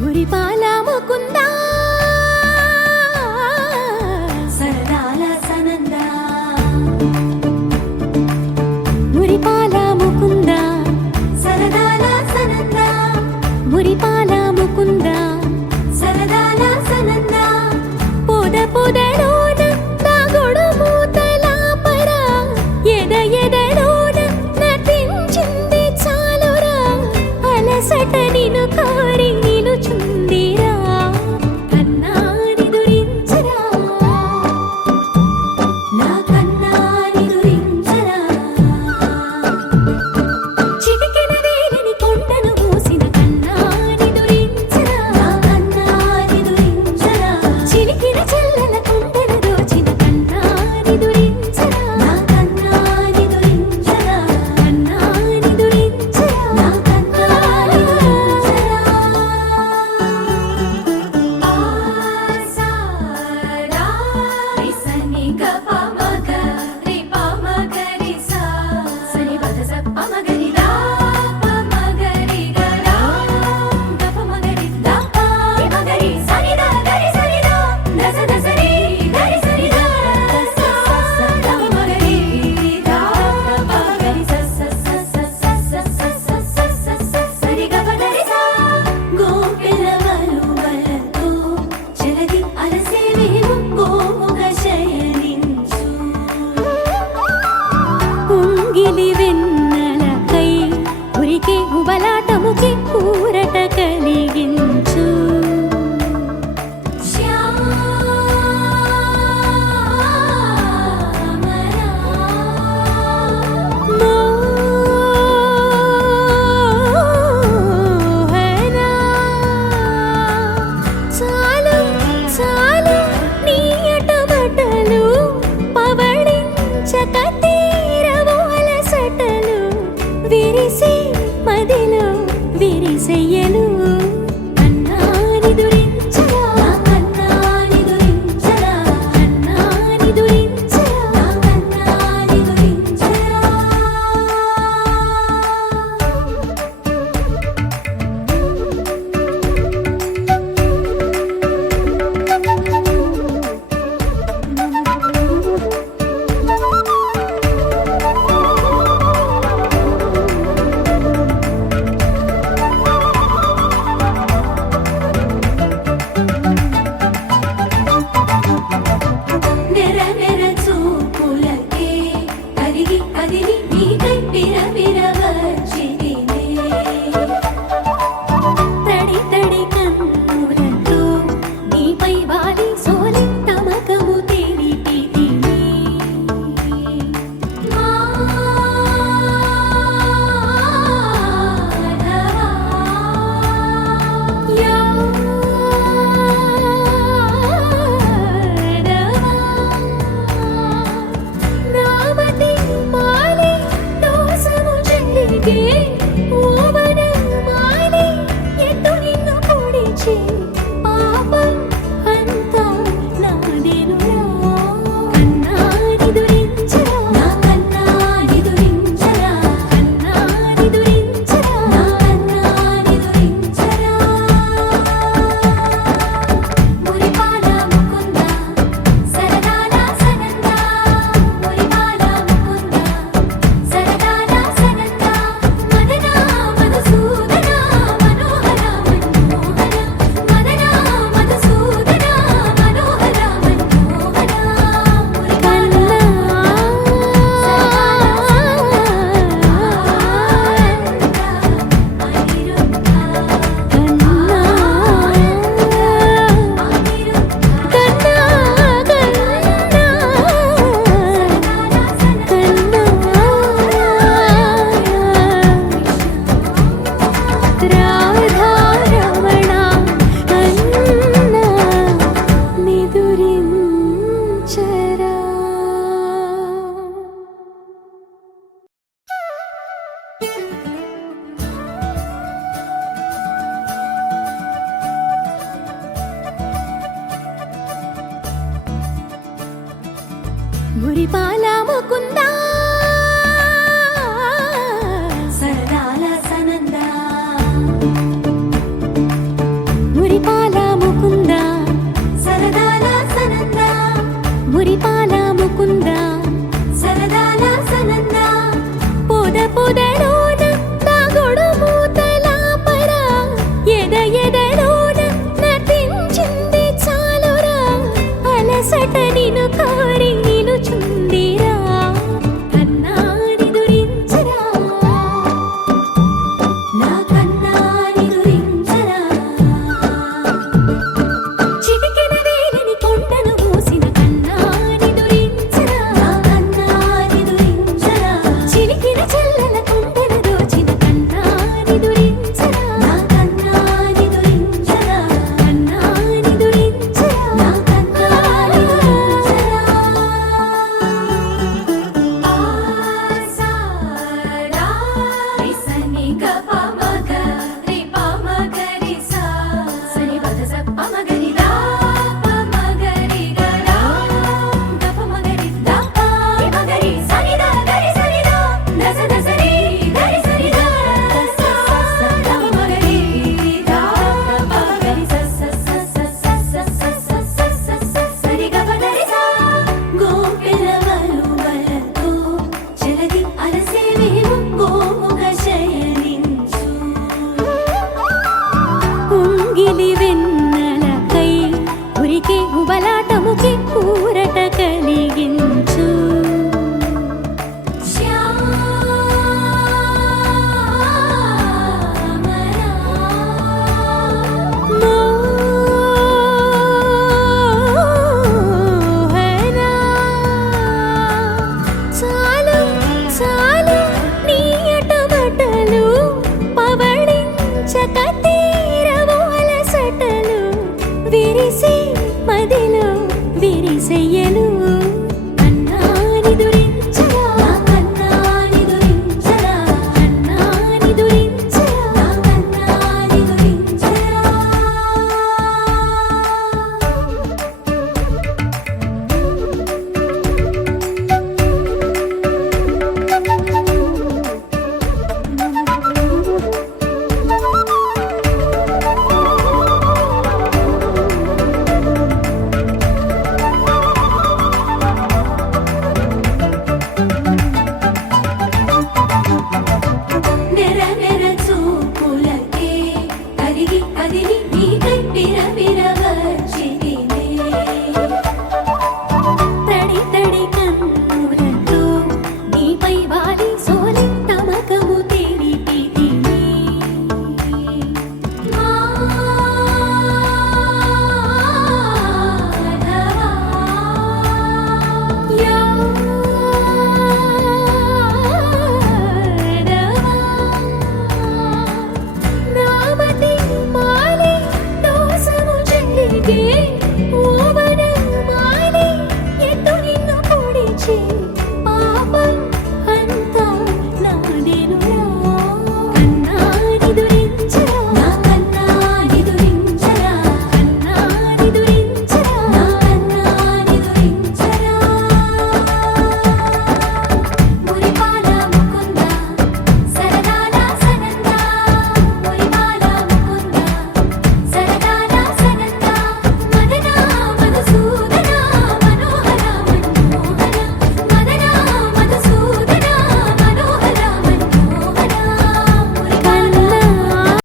మురిపాల ముకుందా సరదాల సనందా మురిపాల ముకుందా సరదాల సనందా మురిపాల ముకుందా సరదాల సనందా పొద పొదలోన దాగుడు మూతలాపరా ఎద ఎదలోన నటించింది చాలురా అలసట నిను కోరి చుందిరా కన్నాని దురించరా నా కన్నాని దురించరా చిటికెన వేలిని కొండను మూసిన కన్నాని దురించరా నా కన్నాని దురించరా చిలికిన చెల్లెల కొండను దోచిన కన్నాని దురించరా నా కన్నాని దురించరా కన్నాని దురించరా నా కన్నాని ఉబలాటముకి ఊరట కలిగించు చాలు చాలు మురిపాల ముకుందా సరదాల సనందా మురిపాల ముకుందా సరదాల సనందా మురిపాల ముకుందా సరదాల సనందా పొద పొదలోన దాగుడు మూతలాపరా ఎద ఎదలోన నటించింది చాలురా అలసట నిను కోరి నిలుచుందిరా కన్నాని దురించరా నా కన్నాని దురించరా చిటికెన వేలిని కొండను మూసిన కన్నాని దురించరా నా కన్నాని దురించరా చిలికిన చెల్లెల కొండను దోచిన కన్నాని దురించరా నా కన్నాని దురించరా కన్నాని దురించరా నా కన్నాని దురించరా ఆసారా రిసని గప మగ రిప మగరి సా సని పద సప్ప మగరి దా ప మగరి గరా గప మగరి దా ప మగరి సని దా గరి సని దా దస దసరి గరి సని దా స స ద మగరి దా ప మగరి స స స స స స స స స స సరి గప దరి సా గోపిలవలు వలతో చెలగి అలసేవేమో గోముగ శయనించు ఉంగిలి వెన్నెలకై ఉరికే ఉబలాటముకి ఊరట కలిగించు శ్యామరా మోహనా చాలు చాలు నీ అటమటలు పవళించక తీరవు అలసటలు విరిసే మదిలో విరిసెయ్యలు కన్నాని దురించరా కన్నాని దురించరా కన్నాని దురించరా కన్నాని దురించరా నెర నెర చూపులకే కరిగి కదిలి నీకై విర వచ్చితినే తడి తడి కన్నులతో నీపై వాలి సోలి తమకము తెలిపితినే నామతి మాలి దోసము చెల్లిగే ఓ